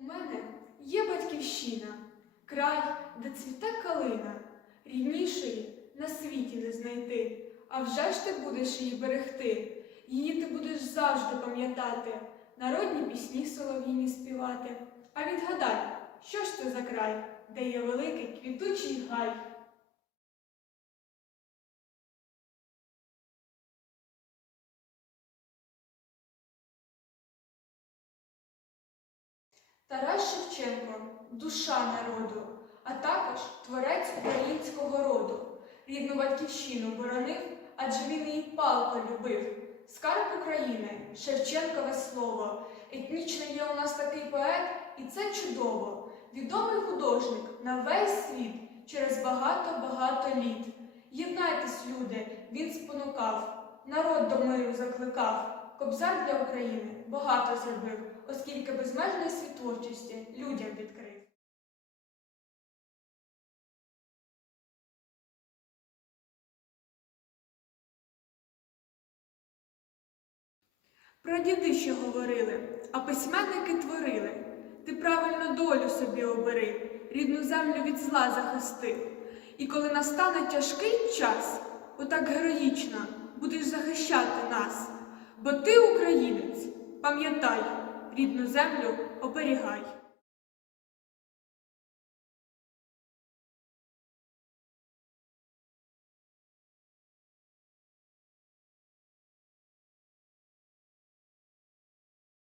У мене є батьківщина, край, де цвіте калина, ріднішої на світі не знайти. А вже ж ти будеш її берегти, її ти будеш завжди пам'ятати, народні пісні солов'їні співати. А відгадай, що ж це за край, де є великий квітучий гай? Тарас Шевченко душа народу, а також творець українського роду. Рідну батьківщину боронив, адже він її палко любив. Скарб України, Шевченкове слово. Етнічний є у нас такий поет, і це чудово. Відомий художник на весь світ через багато-багато літ. Єднайтесь, люди, він спонукав, народ до миру закликав. Кобзар для України багато зробив, оскільки безмежної творчості людям відкрив. Прадіди ще говорили, а письменники творили. Ти правильно долю собі обери, рідну землю від зла захисти. І коли настане тяжкий час, отак героїчно будеш захищати нас. Пам'ятай, рідну землю оберігай.